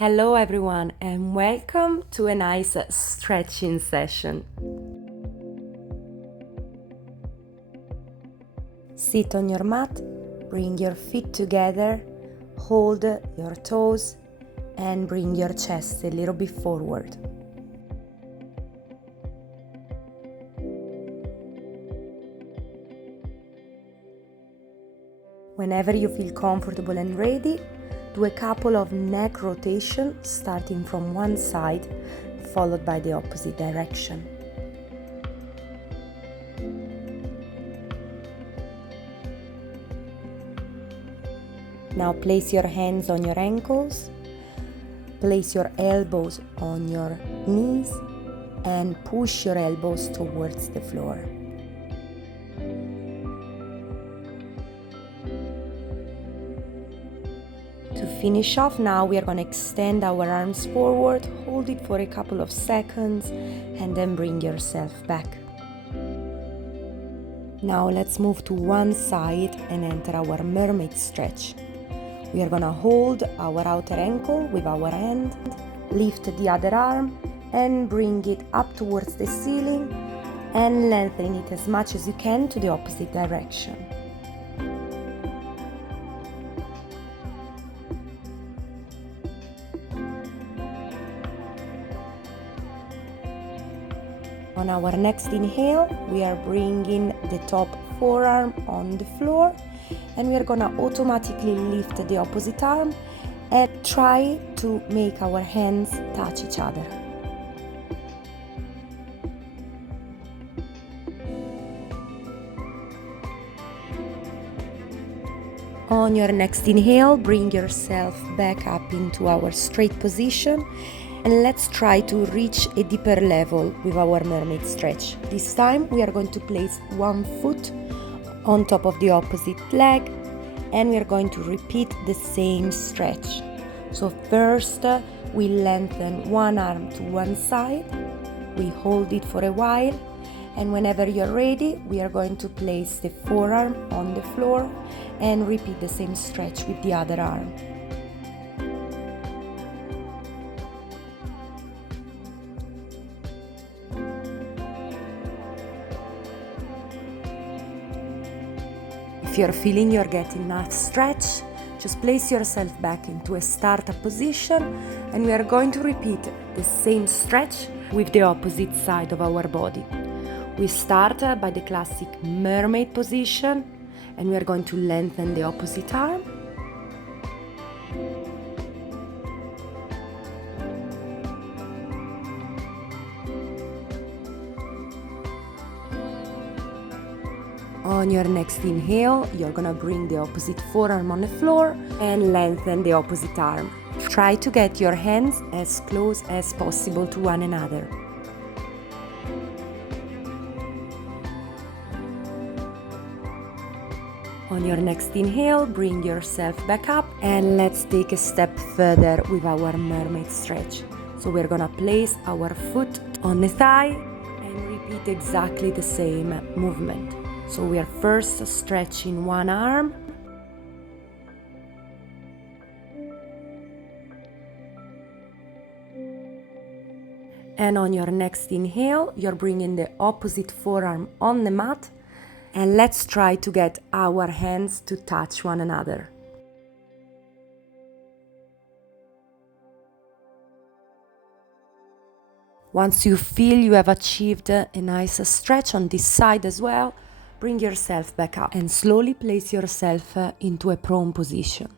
Hello everyone and welcome to a nice stretching session. Sit on your mat, bring your feet together, hold your toes and bring your chest a little bit forward. Whenever you feel comfortable and ready, do a couple of neck rotations starting from one side, followed by the opposite direction. Now place your hands on your ankles, place your elbows on your knees, and push your elbows towards the floor. To finish off now, we are going to extend our arms forward, hold it for a couple of seconds, and then bring yourself back. Now let's move to one side and enter our mermaid stretch. We are going to hold our outer ankle with our hand, lift the other arm, and bring it up towards the ceiling, and lengthen it as much as you can to the opposite direction. On our next inhale, we are bringing the top forearm on the floor, and we are going to automatically lift the opposite arm and try to make our hands touch each other. On your next inhale, bring yourself back up into our straight position. And let's try to reach a deeper level with our mermaid stretch. This time we are going to place one foot on top of the opposite leg, and we are going to repeat the same stretch. So first we lengthen one arm to one side, we hold it for a while, and whenever you're ready, we are going to place the forearm on the floor and repeat the same stretch with the other arm. If you're feeling you're getting enough stretch, just place yourself back into a startup position, and we are going to repeat the same stretch with the opposite side of our body. We start by the classic mermaid position, and we are going to lengthen the opposite arm. On your next inhale, you're gonna bring the opposite forearm on the floor and lengthen the opposite arm. Try to get your hands as close as possible to one another. On your next inhale, bring yourself back up, and let's take a step further with our mermaid stretch. So we're gonna place our foot on the thigh and repeat exactly the same movement. So we are first stretching one arm, and on your next inhale, you're bringing the opposite forearm on the mat, and let's try to get our hands to touch one another. Once you feel you have achieved a nice stretch on this side as well, bring yourself back up and slowly place yourself into a prone position.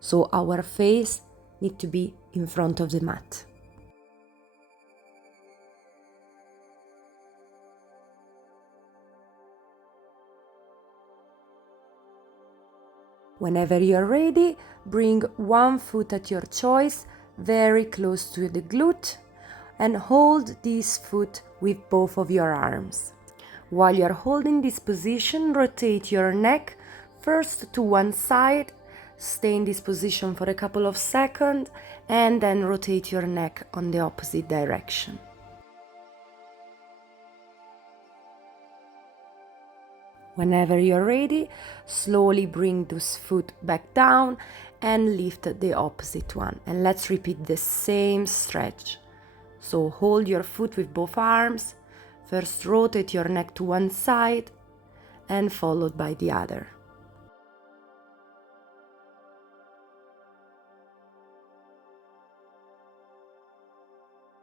So our face needs to be in front of the mat. Whenever you're ready, bring one foot at your choice very close to the glute and hold this foot with both of your arms. While you're holding this position, rotate your neck first to one side, stay in this position for a couple of seconds, and then rotate your neck on the opposite direction. Whenever you're ready, slowly bring this foot back down and lift the opposite one. And let's repeat the same stretch. So hold your foot with both arms, first rotate your neck to one side and followed by the other.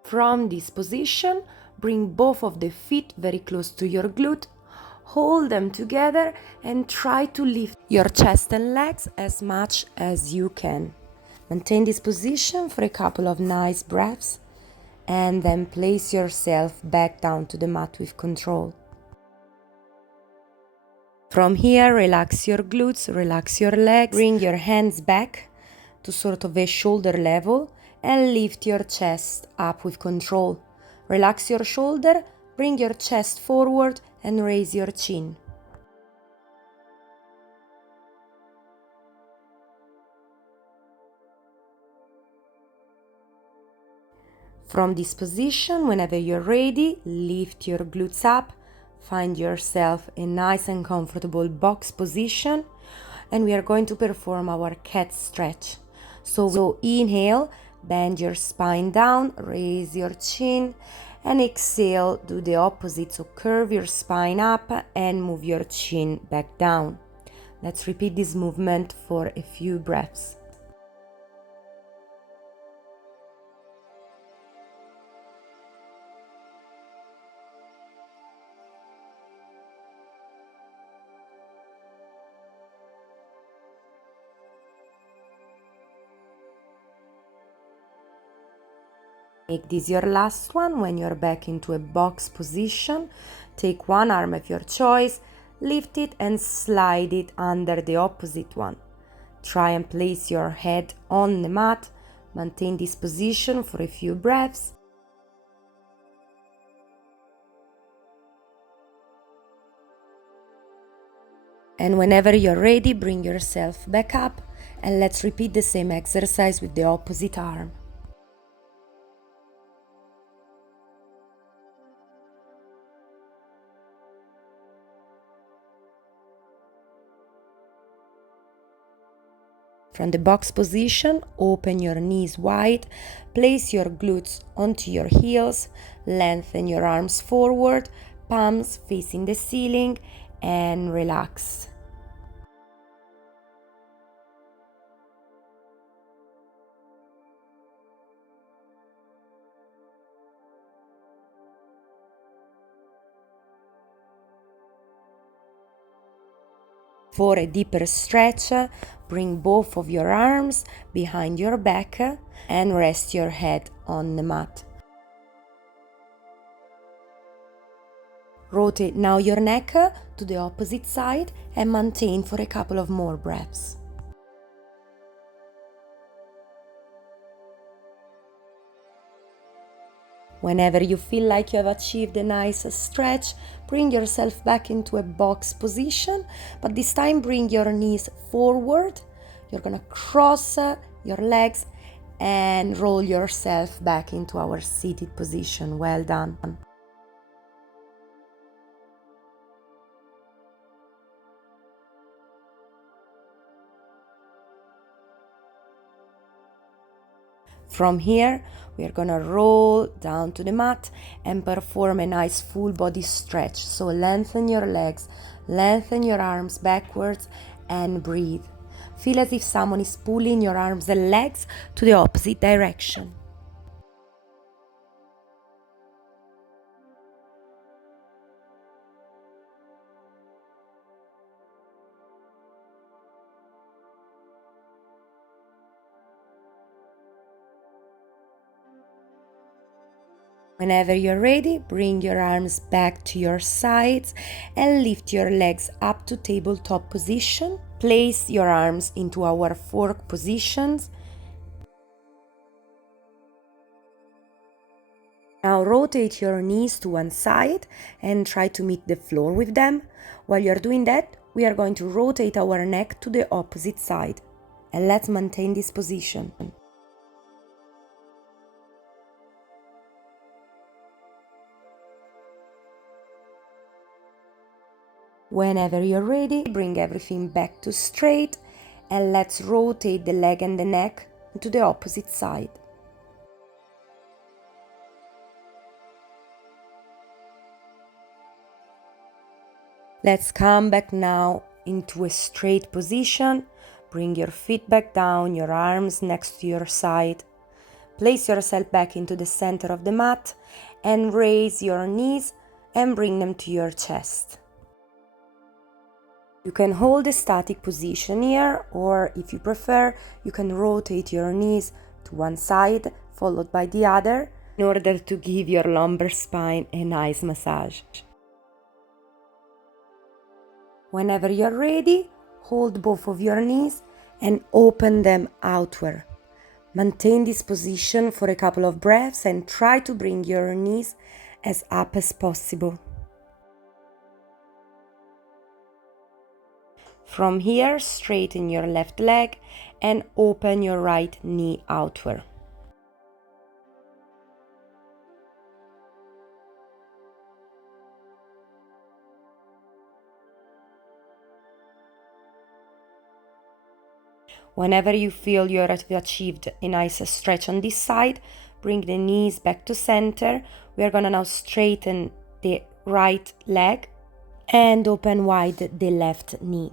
From this position, bring both of the feet very close to your glute, hold them together and try to lift your chest and legs as much as you can. Maintain this position for a couple of nice breaths and then place yourself back down to the mat with control. From here, relax your glutes, relax your legs, bring your hands back to sort of a shoulder level and lift your chest up with control. Relax your shoulder, bring your chest forward and raise your chin. From this position, whenever you're ready, lift your glutes up, find yourself a nice and comfortable box position, and we are going to perform our cat stretch. So inhale, bend your spine down, raise your chin, and exhale, do the opposite. So curve your spine up and move your chin back down. Let's repeat this movement for a few breaths. Make this your last one. When you're back into a box position, take one arm of your choice, lift it and slide it under the opposite one. Try and place your head on the mat. Maintain this position for a few breaths. And whenever you're ready, bring yourself back up and let's repeat the same exercise with the opposite arm. From the box position, open your knees wide, place your glutes onto your heels, lengthen your arms forward, palms facing the ceiling, and relax. For a deeper stretch, bring both of your arms behind your back and rest your head on the mat. Rotate now your neck to the opposite side and maintain for a couple of more breaths. Whenever you feel like you have achieved a nice stretch, bring yourself back into a box position, but this time bring your knees forward. You're gonna cross your legs and roll yourself back into our seated position. Well done. From here, we are gonna roll down to the mat and perform a nice full body stretch. So lengthen your legs, lengthen your arms backwards and breathe. Feel as if someone is pulling your arms and legs to the opposite direction. Whenever you're ready, bring your arms back to your sides and lift your legs up to tabletop position. Place your arms into our fork positions. Now rotate your knees to one side and try to meet the floor with them. While you're doing that, we are going to rotate our neck to the opposite side. And let's maintain this position. Whenever you're ready, bring everything back to straight and let's rotate the leg and the neck to the opposite side. Let's come back now into a straight position. Bring your feet back down, your arms next to your side. Place yourself back into the center of the mat and raise your knees and bring them to your chest. You can hold a static position here, or if you prefer, you can rotate your knees to one side followed by the other in order to give your lumbar spine a nice massage. Whenever you're ready, hold both of your knees and open them outward. Maintain this position for a couple of breaths and try to bring your knees as up as possible. From here, straighten your left leg and open your right knee outward. Whenever you feel you have achieved a nice stretch on this side, bring the knees back to center. We are gonna now straighten the right leg and open wide the left knee.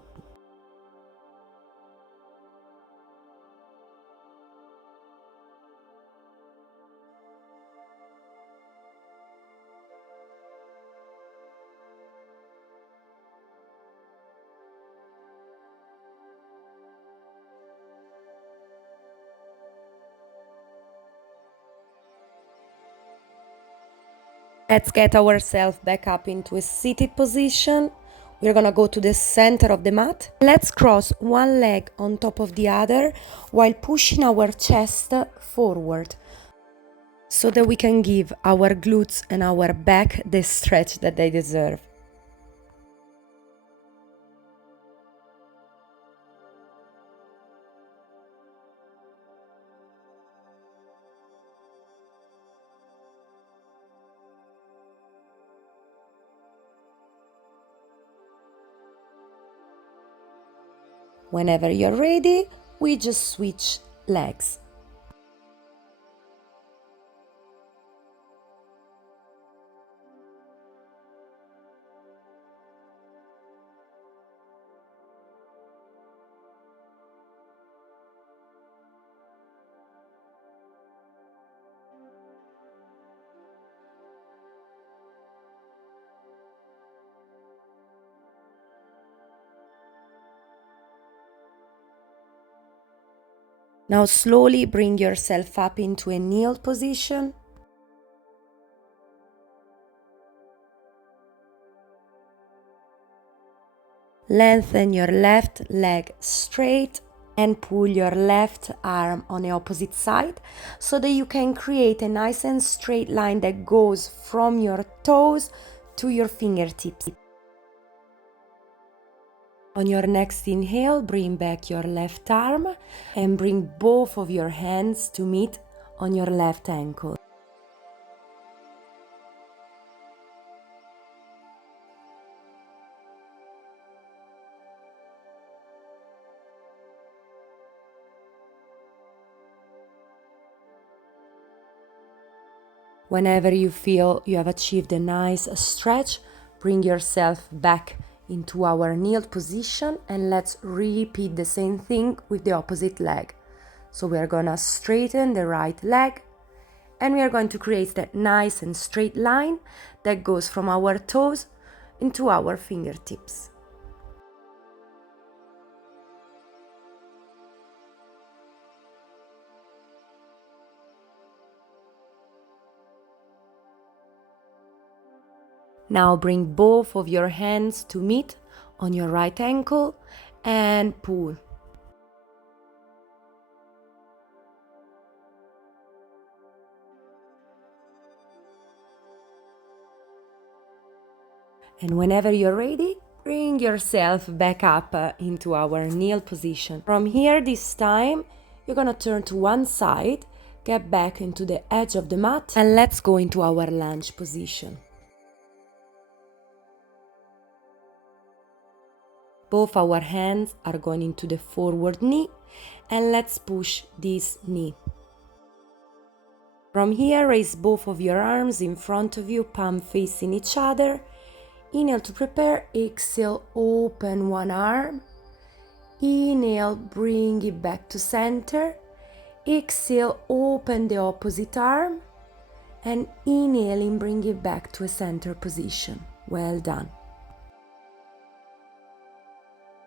Let's get ourselves back up into a seated position. We're gonna go to the center of the mat. Let's cross one leg on top of the other while pushing our chest forward so that we can give our glutes and our back the stretch that they deserve. Whenever you're ready, we just switch legs. Now slowly bring yourself up into a kneel position. Lengthen your left leg straight and pull your left arm on the opposite side so that you can create a nice and straight line that goes from your toes to your fingertips. On your next inhale, bring back your left arm and bring both of your hands to meet on your left ankle. Whenever you feel you have achieved a nice stretch, bring yourself back into our kneeled position and let's repeat the same thing with the opposite leg. So we are gonna straighten the right leg and we are going to create that nice and straight line that goes from our toes into our fingertips. Now bring both of your hands to meet on your right ankle and pull. And whenever you're ready, bring yourself back up into our kneel position. From here, this time, you're gonna turn to one side, get back into the edge of the mat, and let's go into our lunge position. Both our hands are going into the forward knee, and let's push this knee. From here, raise both of your arms in front of you, palm facing each other. Inhale to prepare, exhale, open one arm. Inhale, bring it back to center. Exhale, open the opposite arm. And inhaling, bring it back to a center position. Well done.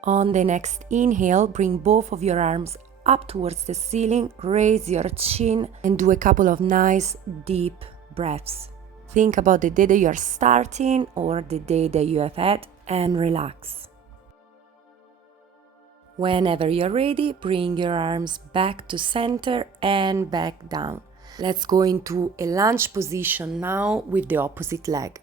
On the next inhale, bring both of your arms up towards the ceiling, raise your chin, and do a couple of nice deep breaths. Think about the day that you are starting or the day that you have had and relax. Whenever you're ready, bring your arms back to center and back down. Let's go into a lunge position now with the opposite leg.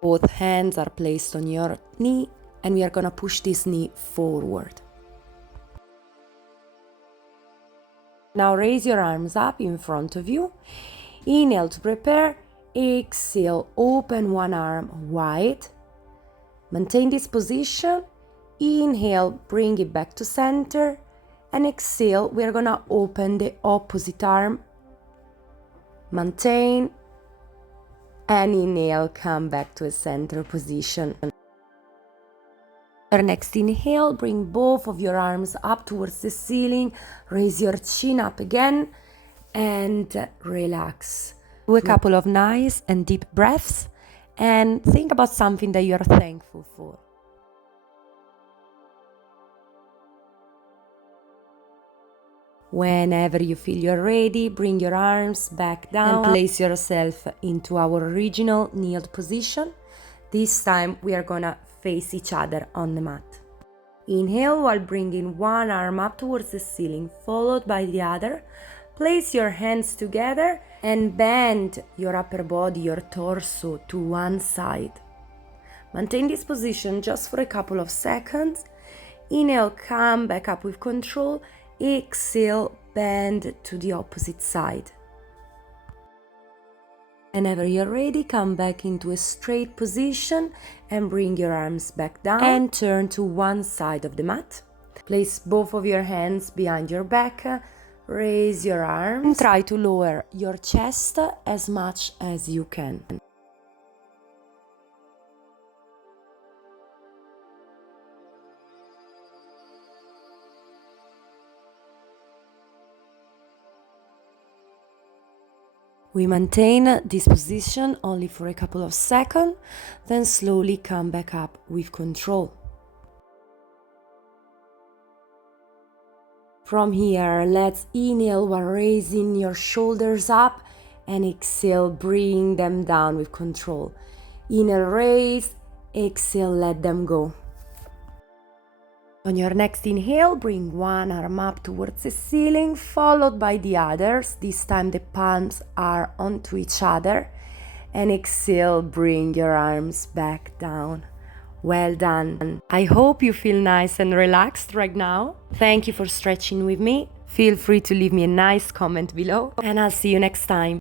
Both hands are placed on your knee, and we are going to push this knee forward. Now raise your arms up in front of you. Inhale to prepare. Exhale, open one arm wide. Maintain this position. Inhale, bring it back to center. And exhale, we are going to open the opposite arm. Maintain. And inhale, come back to a center position. Our next inhale, bring both of your arms up towards the ceiling, raise your chin up again, and relax. Do a couple of nice and deep breaths, and think about something that you are thankful for. Whenever you feel you're ready, bring your arms back down and place yourself into our original kneeled position. This time we are gonna face each other on the mat. Inhale while bringing one arm up towards the ceiling, followed by the other. Place your hands together and bend your upper body, your torso to one side. Maintain this position just for a couple of seconds. Inhale, come back up with control. Exhale, bend to the opposite side. Whenever you're ready, come back into a straight position and bring your arms back down and turn to one side of the mat. Place both of your hands behind your back, raise your arms and try to lower your chest as much as you can. We maintain this position only for a couple of seconds, then slowly come back up with control. From here, let's inhale while raising your shoulders up and exhale, bring them down with control. Inhale, raise, exhale, let them go. On your next inhale, bring one arm up towards the ceiling, followed by the others. This time the palms are onto each other. And exhale, bring your arms back down. Well done. I hope you feel nice and relaxed right now. Thank you for stretching with me. Feel free to leave me a nice comment below, and I'll see you next time.